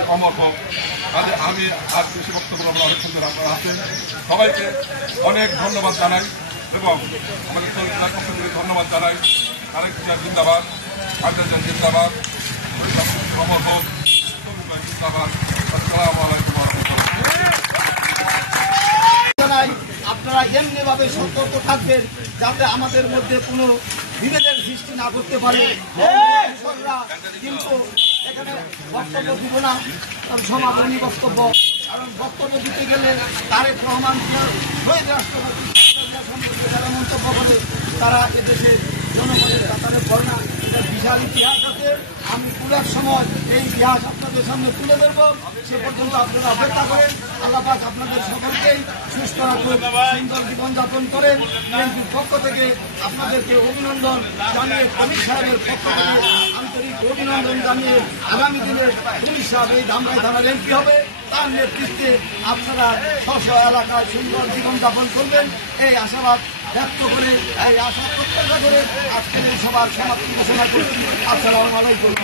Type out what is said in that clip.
স্মৃতি অমর হোক। তাহলে আমি আর বেশি বক্তব্য অনেক সুন্দর আপনারা আছেন, সবাইকে অনেক ধন্যবাদ জানাই এবং আমাদের চরিত্রের পক্ষ থেকে ধন্যবাদ জানাই। আরেক জিন্দাবাদ, আন্তর্জাতিক জিন্দাবাদ, অমর হোক, জিন্দাবাদ। আসসালামু আলাইকুম। আপনারা এমনি ভাবে সতর্ক থাকবেন যাতে আমাদের মধ্যে কোনো বিভেদের সৃষ্টি না করতে পারে। কিন্তু এখানে বক্তব্য দিব না, সমাপনী বক্তব্য, কারণ বক্তব্য দিতে গেলে তারেক রহমান শহীদ রাষ্ট্রপতি সম্পর্কে যারা মন্তব্য করে তারা এদেশে জনগণের কাতারে পড়ে না। এটা বিশাল ইতিহাস আছে, আমি পুরার সময় এই ইতিহাস আপনাদের সামনে তুলে ধরবো। সে পর্যন্ত আপনারা অপেক্ষা করেন। আল্লাহ পাক আপনাদের সকলকেই সুস্থ রাখুন, সুন্দর জীবনযাপন করেন। বিএনপির পক্ষ থেকে আপনাদেরকে অভিনন্দন জানিয়ে, কমির সাহেবের পক্ষ থেকে আন্তরিক অভিনন্দন জানিয়ে আগামী দিনে কমির সাহেব এই ধামরাই থানার এমপি হবে, তার নেতৃত্বে আপনারা স্ব এলাকায় সুন্দর জীবনযাপন করবেন এই আশাবাদ ব্যক্ত করে, এই আশা প্রত্যাশা করে আজকের এই সভার সমাপ্তি ঘোষণা করছি। আসসালামু আলাইকুম।